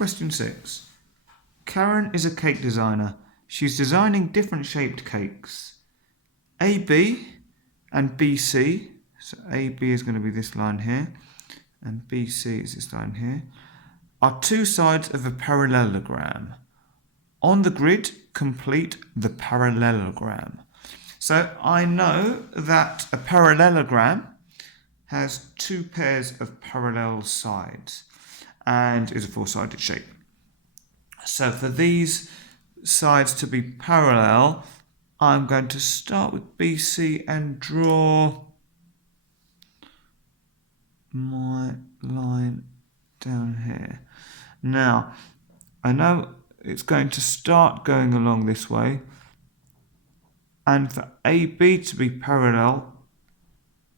Question 6. Karen is a cake designer. She's designing different shaped cakes. AB and BC, so AB is going to be this line here, and BC is this line here, are two sides of a parallelogram. On the grid, complete the parallelogram. So I know that a parallelogram has two pairs of parallel sides and is a four-sided shape. So for these sides to be parallel, I'm going to start with BC and draw my line down here. Now, I know it's going to start going along this way, and for AB to be parallel,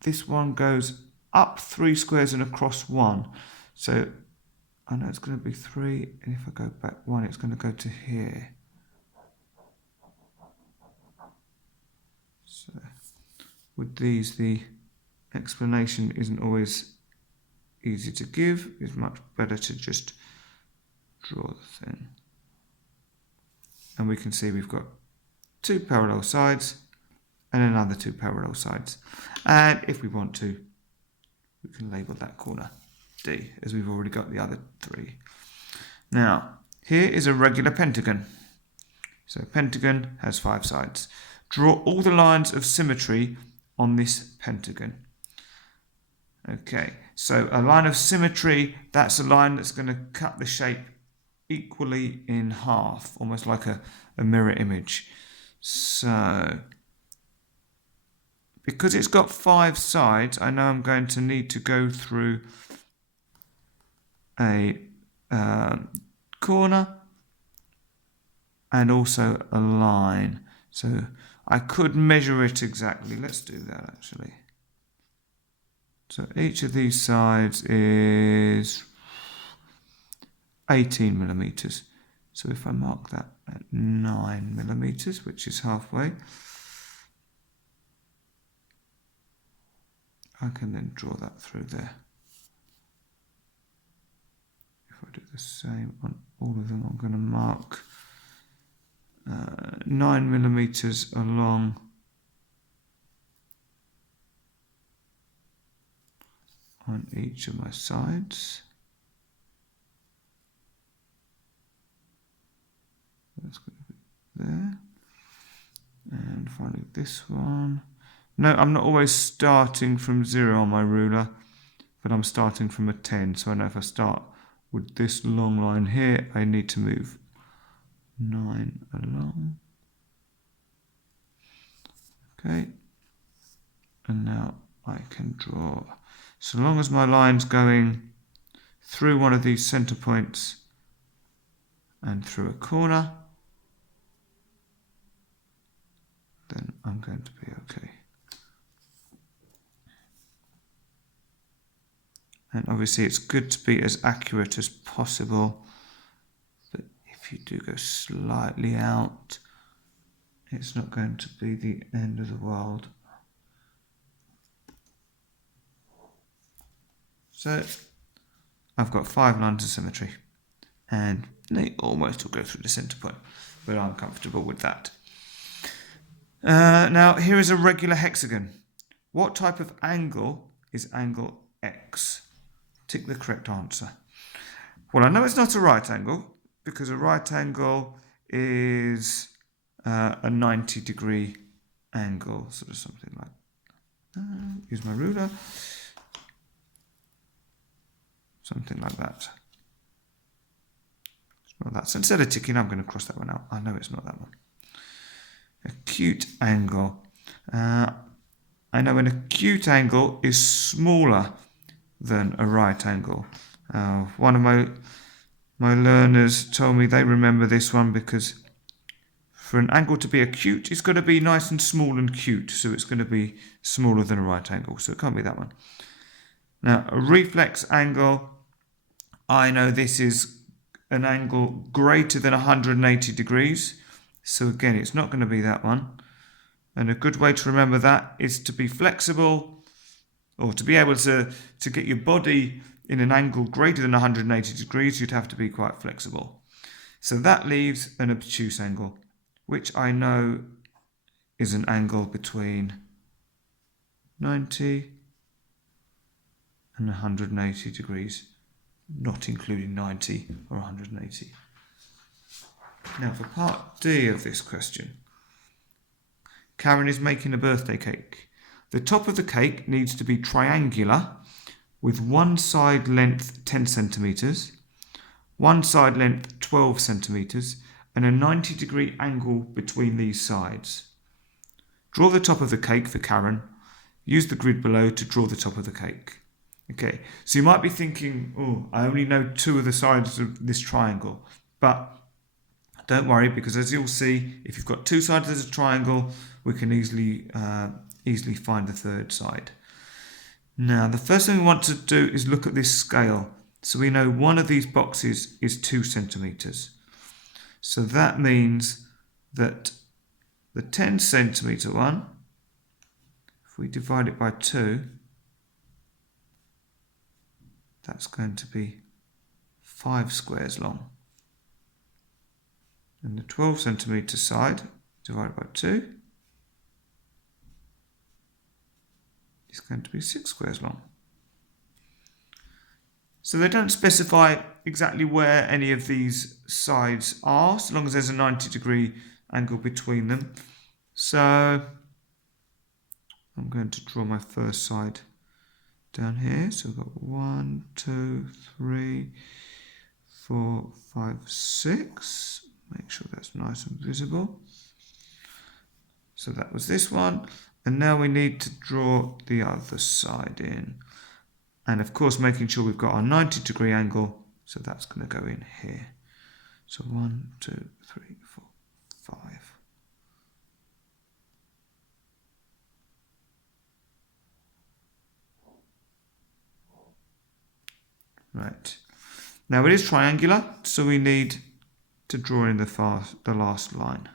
this one goes up 3 squares and across 1. So I know it's going to be 3, and if I go back 1, it's going to go to here. So with these, the explanation isn't always easy to give. It's much better to just draw the thing. And we can see we've got 2 parallel sides and another 2 parallel sides. And if we want to, we can label that corner D, as we've already got the other 3. Now, here is a regular pentagon. So a pentagon has 5 sides. Draw all the lines of symmetry on this pentagon. Okay, so a line of symmetry, that's a line that's going to cut the shape equally in half, almost like a mirror image. So, because it's got 5 sides, I know I'm going to need to go through a corner and also a line. So I could measure it exactly. Let's do that actually. So each of these sides is 18 millimeters. So if I mark that at 9 millimeters, which is halfway, I can then draw that through there. If I do the same on all of them, I'm going to mark 9 millimeters along on each of my sides. That's going to be there. And finally this one. No, I'm not always starting from 0 on my ruler, but I'm starting from a 10. So I know if I start with this long line here, I need to move 9 along. Okay. And now I can draw. So long as my line's going through one of these center points and through a corner, then I'm going to be okay. And obviously it's good to be as accurate as possible, but if you do go slightly out, it's not going to be the end of the world. So I've got 5 lines of symmetry, and they almost all go through the center point, but I'm comfortable with that. Now here is a regular hexagon. What type of angle is angle X? Tick the correct answer. Well, I know it's not a right angle, because a right angle is a 90-degree angle, sort of something like that. Use my ruler. Something like that. It's not that. So instead of ticking, I'm going to cross that one out. I know it's not that one. Acute angle. I know an acute angle is smaller than a right angle. One of my learners told me they remember this one because for an angle to be acute, it's got to be nice and small and cute. So it's going to be smaller than a right angle. So it can't be that one. Now, a reflex angle, I know this is an angle greater than 180 degrees. So again, it's not going to be that one. And a good way to remember that is to be flexible, or to be able to get your body in an angle greater than 180 degrees, you'd have to be quite flexible. So that leaves an obtuse angle, which I know is an angle between 90 and 180 degrees, not including 90 or 180. Now for part D of this question, Karen is making a birthday cake. The top of the cake needs to be triangular with one side length 10 centimetres, one side length 12 centimetres, and a 90-degree angle between these sides. Draw the top of the cake for Karen. Use the grid below to draw the top of the cake. Okay, so you might be thinking, oh, I only know two of the sides of this triangle. But don't worry, because as you'll see, if you've got two sides of a triangle, we can easily find the third side. Now, the first thing we want to do is look at this scale. So we know one of these boxes is 2 centimetres. So that means that the 10 centimetre one, if we divide it by 2, that's going to be 5 squares long. And the 12 centimetre side divided by 2 is going to be 6 squares long. So they don't specify exactly where any of these sides are, so long as there's a 90-degree angle between them. So I'm going to draw my first side down here. So we've got 1, 2, 3, 4, 5, 6. Make sure that's nice and visible. So that was this one. And now we need to draw the other side in. And of course, making sure we've got our 90-degree angle. So that's going to go in here. So 1, 2, 3, 4, 5. Right. Now it is triangular, so we need to draw in the last line.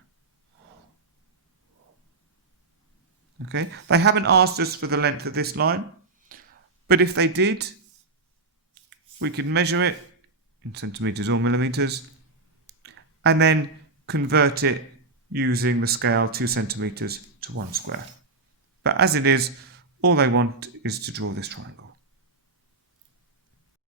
Okay. They haven't asked us for the length of this line, but if they did, we could measure it in centimetres or millimetres and then convert it using the scale 2 centimetres to 1 square. But as it is, all they want is to draw this triangle.